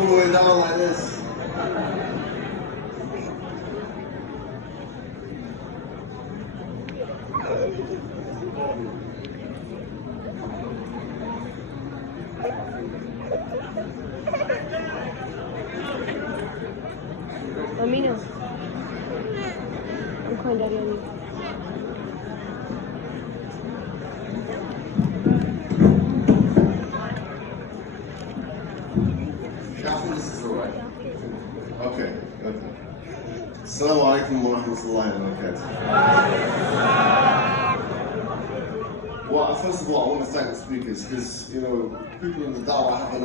all the way down like this. Amina, I'm calling Daddy on you. I think this is alright. Okay. Assalamu alaikum wa rahmatullahi wa barakatuh. Well, first of all, I want to thank the speakers because, people in the da'wah have an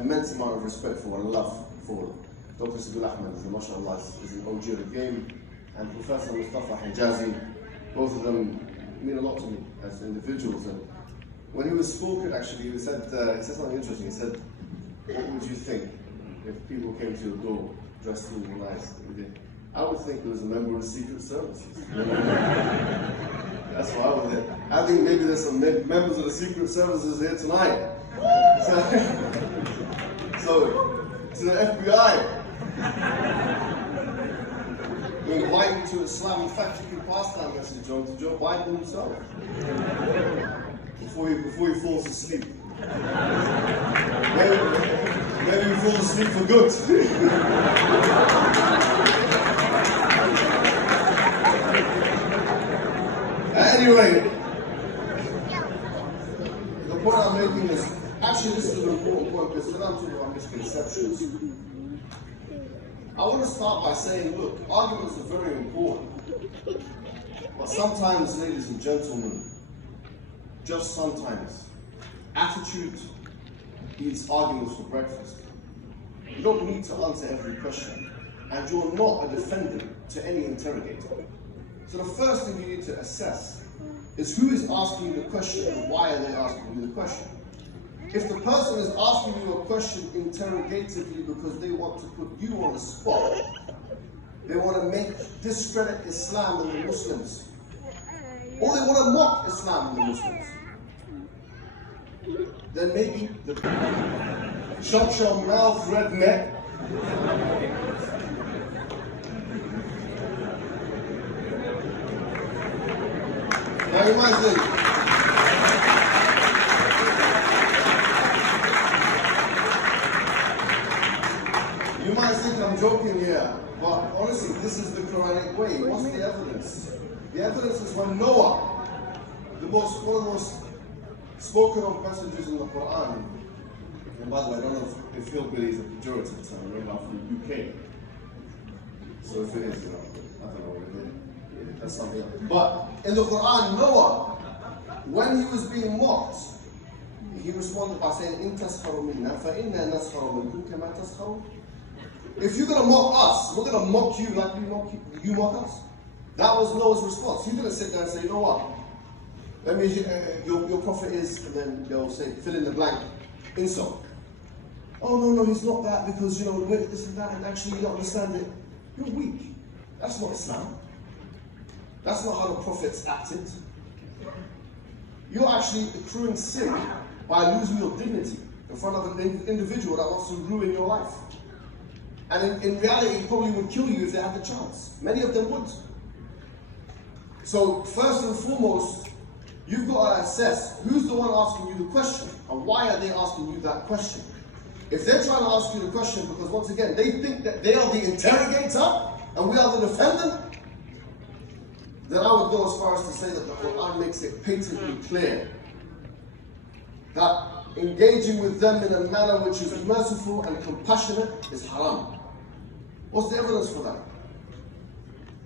immense amount of respect for and love for them. Dr. Sabil Ahmed, mashallah, is an OG of the game, and Professor Mustafa Hijazi, both of them mean a lot to me as individuals. And when he was spoken, actually, he said something interesting. He said, "What would you think if people came to your door dressed really nice?" I would think it was a member of the Secret Service. That's what I would think. I think maybe there's some members of the Secret Services here tonight. So to the FBI. We invite you to Islam. In fact, you can pass that message on to Joe Biden himself before he falls asleep. Maybe he falls asleep for good. Anyway, the point I'm making is, actually this is an important point because when I'm talking about misconceptions, I want to start by saying, look, arguments are very important, but sometimes, ladies and gentlemen, just sometimes, attitude eats arguments for breakfast. You don't need to answer every question, and you're not a defendant to any interrogator. So the first thing you need to assess is who is asking you the question and why are they asking you the question. If the person is asking you a question interrogatively because they want to put you on the spot, they want to discredit Islam and the Muslims, or they want to mock Islam and the Muslims, then maybe the shut your mouth, redneck. Now you might say, I'm joking here, but honestly, this is the Quranic way. What's the evidence? The evidence is when Noah, one of the most spoken of passages in the Quran, and by the way, I don't know if hillbilly is a pejorative term, remember I'm from the UK. So if it is, I don't know, that's something else. But in the Quran, Noah, when he was being mocked, he responded by saying, "In tasharu minna, fa inna nasharu minkum kama tasharu." If you're going to mock us, we're going to mock you like you mock us. That was Noah's response. He didn't sit there and say, "You know what? Let me, your prophet is," and then they'll say, fill in the blank, insult. "Oh, no, he's not that because, this and that, and actually you don't understand it." You're weak. That's not Islam. That's not how the prophets acted. You're actually accruing sin by losing your dignity in front of an individual that wants to ruin your life. And in reality, he probably would kill you if they had the chance. Many of them would. So first and foremost, you've got to assess who's the one asking you the question and why are they asking you that question. If they're trying to ask you the question because once again, they think that they are the interrogator and we are the defendant, then I would go as far as to say that the Quran makes it patently clear that engaging with them in a manner which is merciful and compassionate is haram. What's the evidence for that?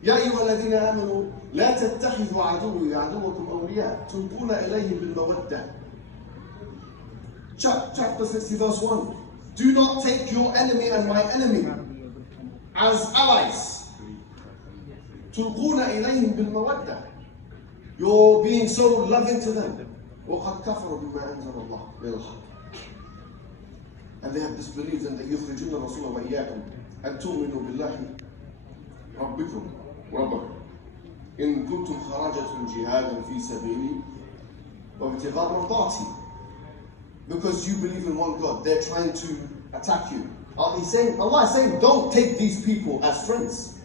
يا أيها الذين آمنوا لا تتخذوا عدوي وعدوكم أولياء تلقون إليهم بالمودة. Chapter 60 verse 1. Do not take your enemy and my enemy as allies. تلقون إليهم بالمودة. You're being so loving to them. وقد كفروا بما أنزل الله من الحق. And they have disbelieved and they يخرجون الرسول وإياكم أن تؤمنوا بالله ربكم ربكم إن كنتم خرجتم جهادا في سبيلي وابتغاء مرضاتي. Because you believe in one God, they're trying to attack you Allah is saying, don't take these people as friends.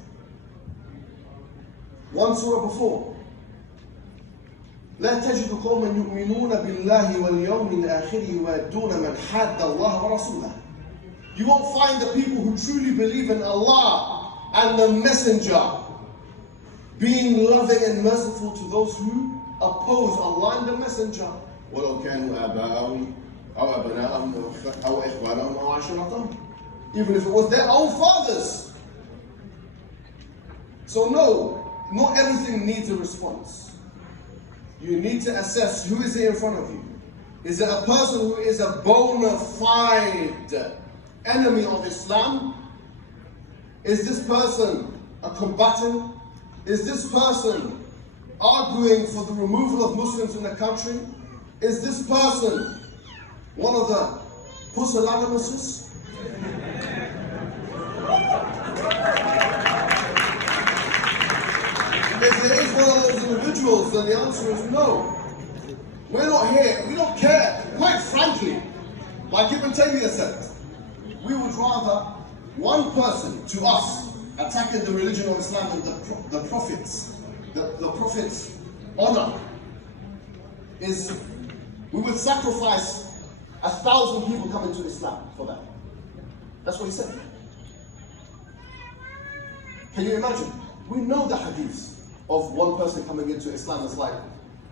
One surah before. لا تجد قوما يؤمنون بالله واليوم الآخر يوادون من حاد الله ورسوله. You won't find the people who truly believe in Allah and the Messenger being loving and merciful to those who oppose Allah and the Messenger. ولو كانوا آباءهم أو أبناءهم أو إخوانهم أو عشيرتهم. Even if it was their own fathers. So no, not everything needs a response. You need to assess who is in front of you. Is it a person who is a bona fide enemy of Islam? Is this person a combatant? Is this person arguing for the removal of Muslims in the country? Is this person one of the pusillanimouses? If there is one of those individuals, then the answer is no. We're not here, we don't care. Quite frankly, like Ibn Taymiyyah said, we would rather one person to us attacking the religion of Islam and the prophets. The prophets' honor is, we would sacrifice 1,000 people coming to Islam for that. That's what he said. Can you imagine? We know the hadiths of one person coming into Islam is like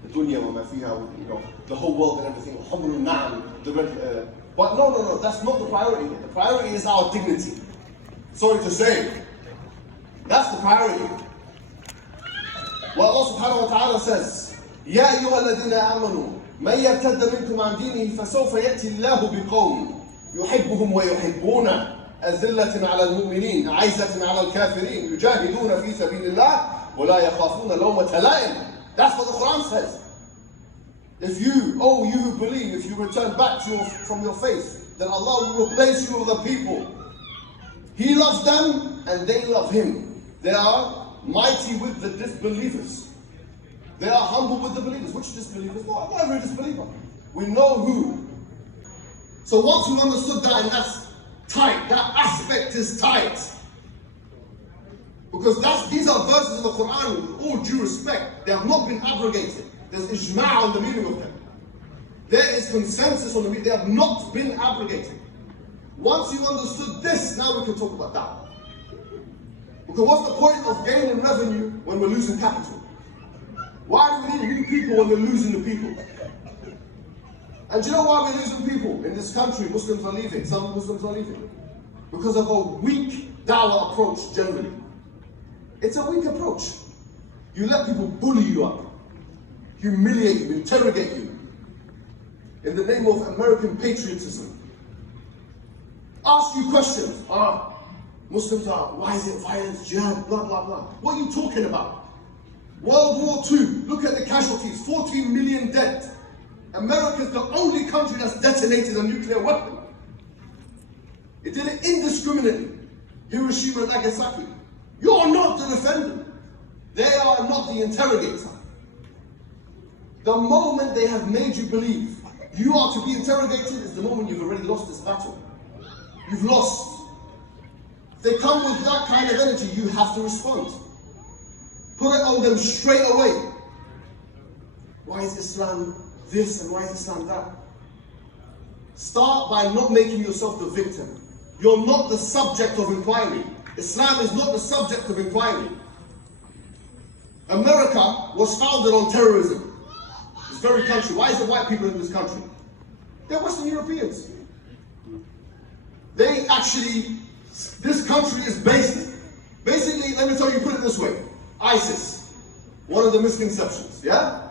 the dunya wa ma fiha, you know, the whole world and everything. But no, that's not the priority. The priority is our dignity. Sorry to say, that's the priority. What Allah subhanahu wa ta'ala says, يا أيها الذين آمنوا من يرتد منكم عن دينه فسوف يأتي الله بقوم يحبهم ويحبونه أذلة على المؤمنين أعزة على الكافرين يجاهدون في سبيل الله ولا يخافون لومة لائم. That's what the Quran says. If you, oh you who believe, if you return back from your faith, then Allah will replace you with the people. He loves them and they love Him. They are mighty with the disbelievers. They are humble with the believers. Which disbelievers? Not every disbeliever. We know who. So once we've understood that, and that's tight, that aspect is tight. Because these are verses in the Quran, with all due respect, they have not been abrogated. There's ijma' on the meaning of them. There is consensus on the meaning. They have not been abrogated. Once you understood this, now we can talk about that. Because what's the point of gaining revenue when we're losing capital? Why do we need new people when we're losing the people? And do you know why we're losing people? In this country, Muslims are leaving. Some Muslims are leaving. Because of a weak dawah approach generally. It's a weak approach. You let people bully you up, humiliate you, interrogate you, in the name of American patriotism. Ask you questions. Muslims are, why is it violence, jihad, blah, blah, blah. What are you talking about? World War II, look at the casualties, 14 million dead. America's the only country that's detonated a nuclear weapon. It did it indiscriminately. Hiroshima and Nagasaki. You're not the defendant. They are not the interrogator. The moment they have made you believe you are to be interrogated is the moment you've already lost this battle. You've lost. If they come with that kind of energy, you have to respond. Put it on them straight away. Why is Islam this and why is Islam that? Start by not making yourself the victim. You're not the subject of inquiry. Islam is not the subject of inquiry. America was founded on terrorism. This very country. Why is it white people in this country? They're Western Europeans. They actually, this country is basically, let me tell you, put it this way. ISIS, one of the misconceptions, yeah?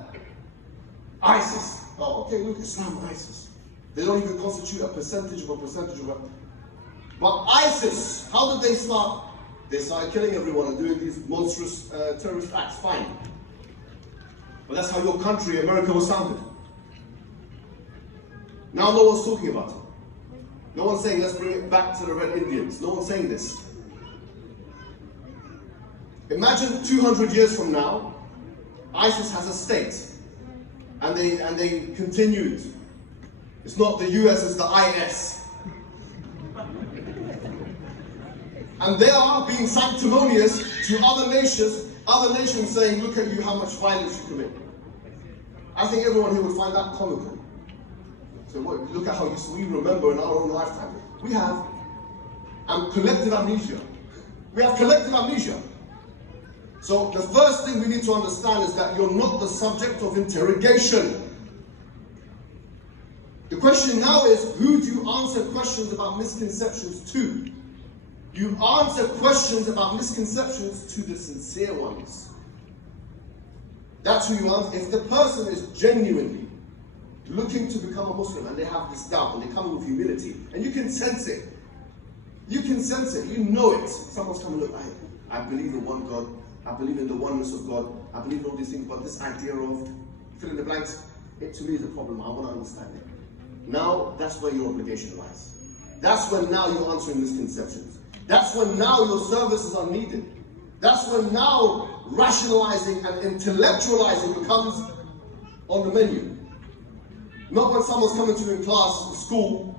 ISIS. Oh, okay, look, Islam, ISIS. They don't even constitute a percentage of a. But ISIS, how did they start? They started killing everyone and doing these monstrous terrorist acts, fine. But that's how your country, America, was founded. Now no one's talking about it. No one's saying, let's bring it back to the Red Indians. No one's saying this. Imagine 200 years from now, ISIS has a state. And they continued. It's not the US, it's the IS. And they are being sanctimonious to other nations saying, look at you, how much violence you commit. I think everyone here would find that comical. So look at how we remember in our own lifetime. We have collective amnesia. We have collective amnesia. So the first thing we need to understand is that you're not the subject of interrogation. The question now is, who do you answer questions about misconceptions to? You answer questions about misconceptions to the sincere ones. That's who you answer. If the person is genuinely looking to become a Muslim and they have this doubt and they come with humility, and you can sense it. You can sense it, you know it. Someone's coming, look, I believe in one God, I believe in the oneness of God, I believe in all these things, but this idea of fill in the blanks, it to me is a problem. I want to understand it. Now, that's where your obligation lies. That's when now you're answering misconceptions. That's when now your services are needed. That's when now rationalizing and intellectualizing becomes on the menu. Not when someone's coming to you in class, school,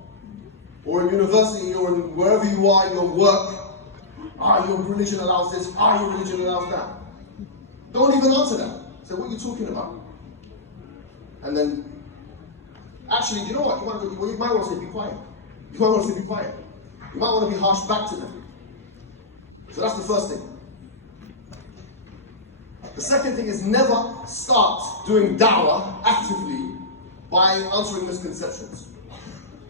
or in university, or in wherever you are in your work. Your religion allows this, your religion allows that. Don't even answer that. Say, what are you talking about? And then, actually, you know what? You might want to say, be quiet. You might want to say, be quiet. You might want to be harsh back to them. So that's the first thing. The second thing is never start doing da'wah actively by answering misconceptions.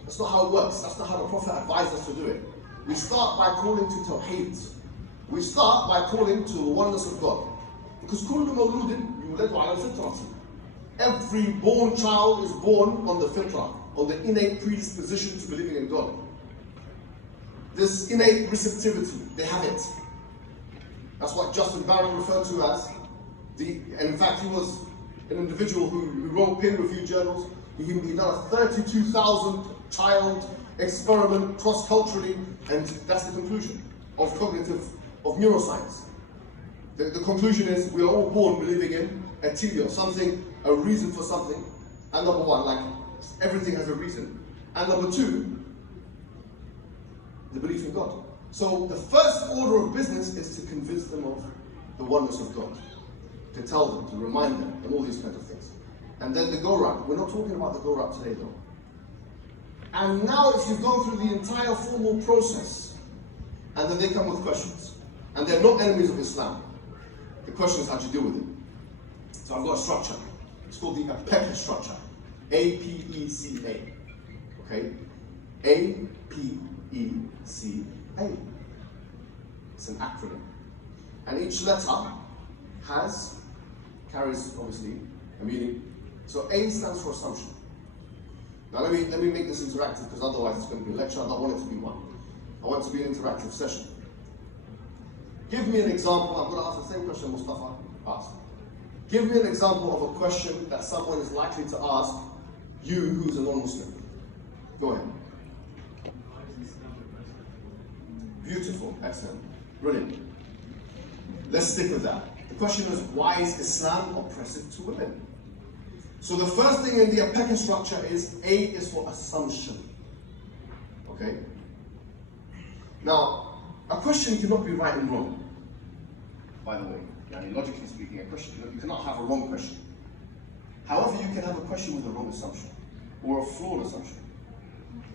That's not how it works. That's not how the Prophet advised us to do it. We start by calling to Tawheed. We start by calling to the oneness of God. Because كُلُّ مَوْلُودٍ يُولَدُ عَلَى الْفِطْرَةِ. Every born child is born on the fitrah, on the innate predisposition to believing in God. This innate receptivity, they have it. That's what Justin Barron referred to as and in fact he was an individual who wrote peer-reviewed journals. He done a 32,000 child experiment cross-culturally, and that's the conclusion of neuroscience. The conclusion is we are all born believing in a teleos, something, a reason for something. And number one, like everything has a reason. And number two, the belief in God. So the first order of business is to convince them of the oneness of God, to tell them, to remind them, and all these kinds of things. And then the go-round. We're not talking about the go-round today though. And now if you've gone through the entire formal process, and then they come with questions, and they're not enemies of Islam, the question is how do you deal with it? So I've got a structure. It's called the APECA structure. A-P-E-C-A. Okay? A-P-E-C-A. It's an acronym. And each letter carries obviously a meaning. So A stands for assumption. Now let me make this interactive, because otherwise it's going to be a lecture. I don't want it to be one. I want it to be an interactive session. Give me an example. I'm going to ask the same question Mustafa asked. Give me an example of a question that someone is likely to ask you who's a non-Muslim. Go ahead. Beautiful, excellent, brilliant. Let's stick with that. The question is, why is Islam oppressive to women? So the first thing in the APECA structure is A is for assumption. Okay? Now, a question cannot be right and wrong. By the way, logically speaking, a question, you cannot have a wrong question. However, you can have a question with a wrong assumption or a flawed assumption.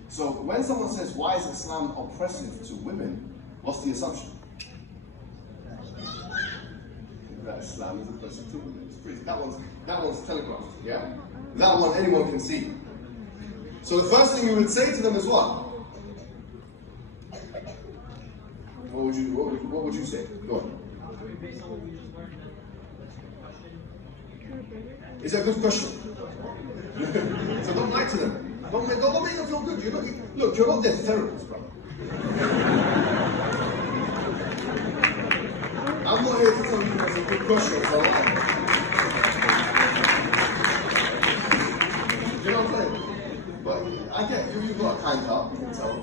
So when someone says, why is Islam oppressive to women? What's the assumption? That Islam is oppressive to women. It's pretty, that one's telegraphed, yeah? That one anyone can see. So the first thing you would say to them is what? What would you say? Go on. It's a good question. So don't lie to them. Don't make them feel good. Look, you're not their therapist, brother. I'm not here to tell you that's a good question. It's a lie. You know what I'm saying? But I get you've got a kind heart, you can tell.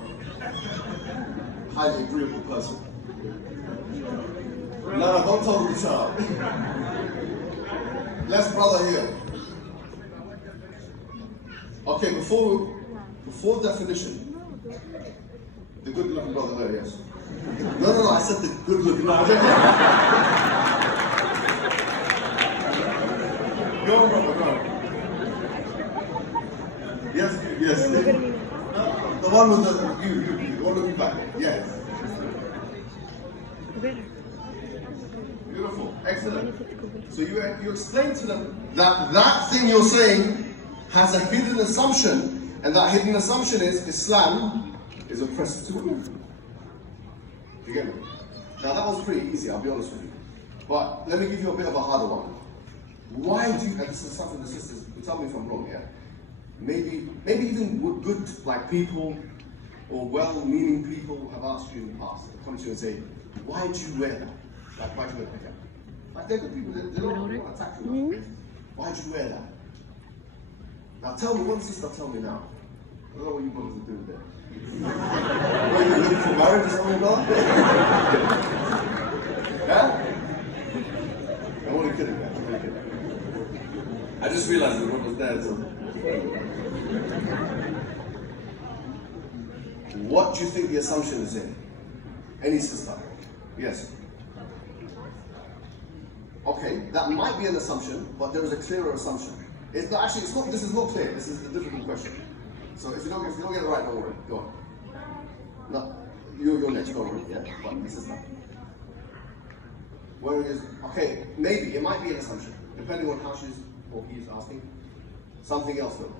Highly agreeable person. No, don't tell them to shut up. Let's brother here. Okay, before definition, the good looking brother there, yes. No, I said the good looking. No, I don't know. Go on, brother, go on. Yes. The one with the you, the one looking back. Yes. Beautiful, excellent. So you explain to them that that thing you're saying has a hidden assumption, and that hidden assumption is Islam is oppressive to women. You get me? Now that was pretty easy, I'll be honest with you. But let me give you a bit of a harder one. Why do you, and this is something the sisters, tell me if I'm wrong, yeah? Maybe even good like people or well-meaning people have asked you in the past, they come to you and say, why do you wear that? Like, why do you wear hijab? Like, they're good people, they don't want to attack you. Why do you wear that? Now tell me, one sister, tell me now. I don't know what you brothers are doing there. What, are you looking for marriage or something like that? Yeah? I'm only kidding, man. I'm only kidding. I just realized that what was there, so. What do you think the assumption is in? Any sister? Yes. Okay, that might be an assumption, but there is a clearer assumption. It's not actually. It's not. This is not clear. This is a difficult question. So if you don't get it right, don't worry. Go on. No, you're next. Don't worry. Yeah, but this is not. Where it is? Okay, maybe it might be an assumption, depending on how she's or he is asking. Something else though.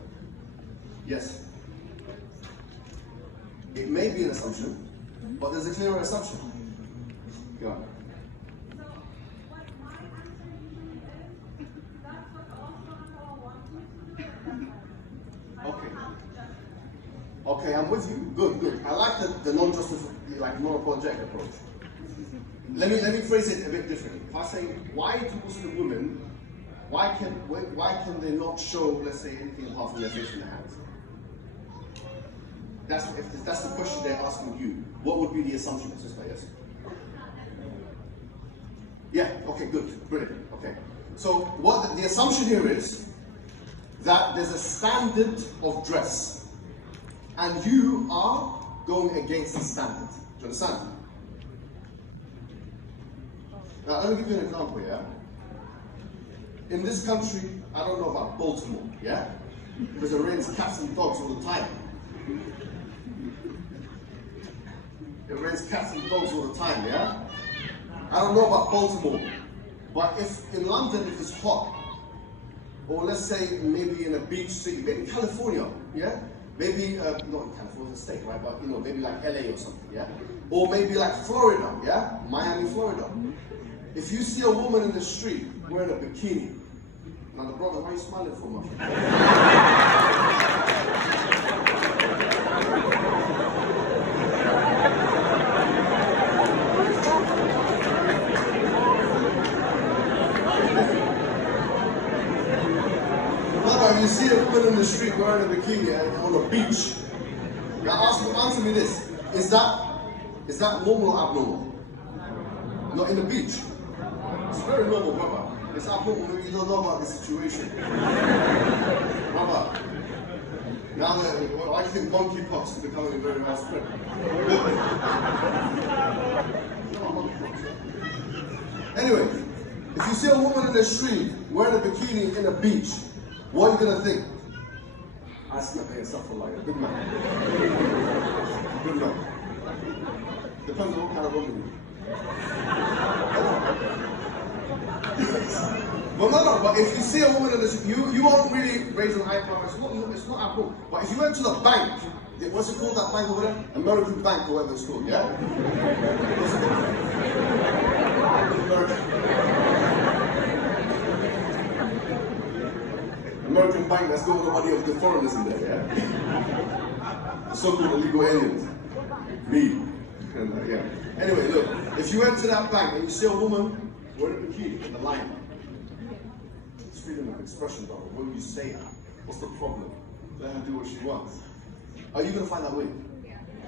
Yes. It may be an assumption, but there's a clearer assumption. Go on. Okay, I'm with you. Good. I like the non-justified, like non-apologetic approach. Let me phrase it a bit differently. If I say, why do Muslim women, why can they not show, let's say, anything apart from their face and their hands? If that's the question they're asking you, what would be the assumption, sister? Yes. Yeah. Okay. Good. Brilliant. Okay. So what the assumption here is that there's a standard of dress, and you are going against the standard. Do you understand? Now, let me give you an example, yeah? In this country, I don't know about Baltimore, yeah? Because it rains cats and dogs all the time. It rains cats and dogs all the time, yeah? I don't know about Baltimore, but if in London, if it's hot, or let's say maybe in a beach city, maybe California, yeah? Maybe, not in California, it's a state, right? But, you know, maybe like LA or something, yeah? Or maybe like Florida, yeah? Miami, Florida. If you see a woman in the street wearing a bikini, now the brother, why are you smiling for much? If you see a woman in the street wearing a bikini on a beach, now answer me this: is that normal or abnormal? Not in the beach. It's very normal, brother. It's abnormal. Maybe you don't know about the situation, brother. Now, I think monkeypox is becoming very widespread. Anyway, if you see a woman in the street wearing a bikini in a beach, what are you going to think? I snap at yourself for like a good man. Good man. Depends on what kind of woman you are. But if you see a woman in the street, you won't really raise an eyebrow. It's not abnormal. But if you went to the bank, what's it called, that bank over there? American Bank or whatever it's called, yeah? What's it called? American Bank, that's got all the money of the foreigners in there, yeah? The so-called illegal aliens. Me. And, yeah. Anyway, look, if you went to that bank and you see a woman wearing a bikini in the line, it's freedom of expression, brother. What would you say? What's the problem? Let her do what she wants. Are you going to find that weird?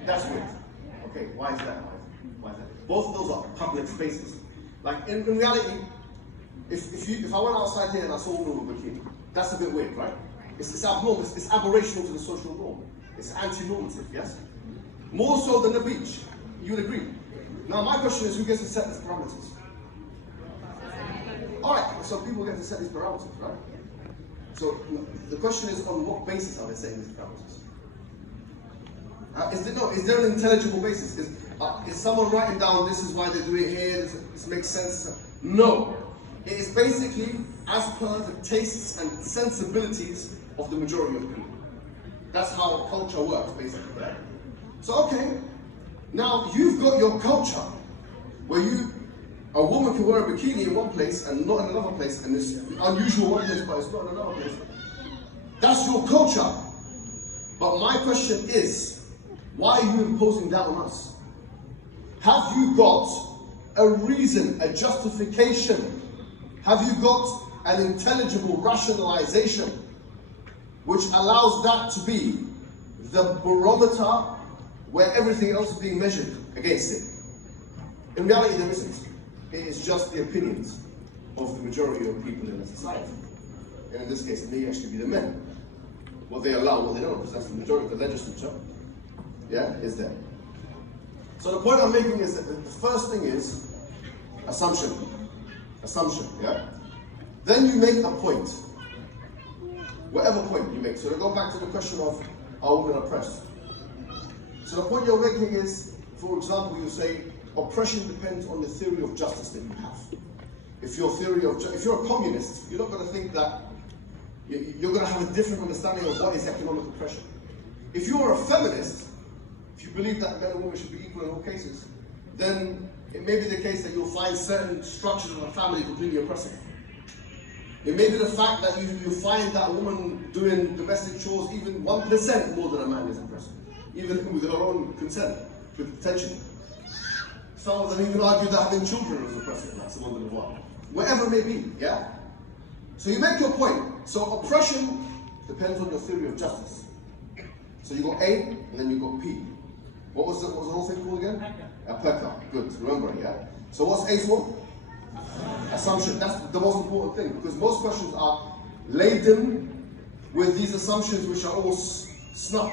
That's weird. Okay, why is that? Why is that? Both of those are public spaces. Like, in reality, if I went outside here and I saw a woman with a bikini, that's a bit weird, right? It's abnormal, it's aberrational to the social norm. It's anti-normative, yes? More so than the beach. You would agree? Now my question is, who gets to set these parameters? Alright, so people get to set these parameters, right? So the question is, on what basis are they setting these parameters? Is there an intelligible basis? Is someone writing down, this is why they do it here, this makes sense? No. It is basically as per the tastes and sensibilities of the majority of people. That's how culture works, basically, right? So, okay, now you've got your culture, where a woman can wear a bikini in one place and not in another place, and it's unusual one place, but it's not in another place. That's your culture. But my question is, why are you imposing that on us? Have you got a reason, a justification? Have you got an intelligible rationalization which allows that to be the barometer where everything else is being measured against it? In reality, there isn't. It is just the opinions of the majority of people in a society. And in this case, it may actually be the men. What they allow, what they don't, because that's the majority of the legislature, yeah, is there. So the point I'm making is that the first thing is assumption. Assumption, yeah? Then you make a point. Whatever point you make. So to go back to the question of, are women oppressed? So the point you're making is, for example, you say, oppression depends on the theory of justice that you have. If you're a communist, you're not going to think that, you're going to have a different understanding of what is economic oppression. If you're a feminist, if you believe that men and women should be equal in all cases, then it may be the case that you'll find certain structures of a family completely oppressive. It may be the fact that you find that a woman doing domestic chores even 1% more than a man is oppressive, even with her own consent, with attention. Some of them even argue that having children is oppressive, like someone did one. Whatever it may be, yeah? So you make your point. So oppression depends on your theory of justice. So you got A, and then you got P. What was the whole thing called again? Pekka. Good, remember, yeah? So what's A for? Assumption. That's the most important thing, because most questions are laden with these assumptions which are all snug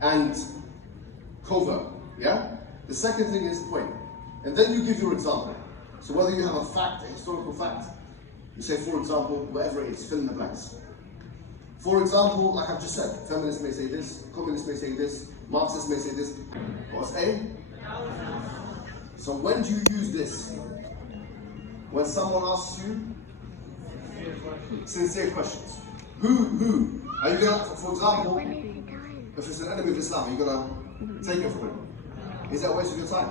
and covert, yeah? The second thing is point. And then you give your example. So whether you have a fact, a historical fact, you say, for example, whatever it is, fill in the blanks. For example, like I've just said, feminists may say this, communists may say this, Marxists may say this. What's A? So when do you use this? When someone asks you sincere questions. Who? Are you gonna, for example, if it's an enemy of Islam, are you gonna take it from him? Is that a waste of your time?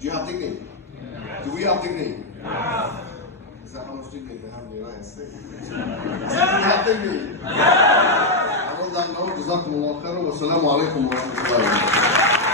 Do you have dignity? Do we have dignity? Is that how much dignity they have in the United States? Do we have dignity? And on that note, Jazakumullah khairan wa assalamu alaikum wa rahmatullahi wa barakatuh.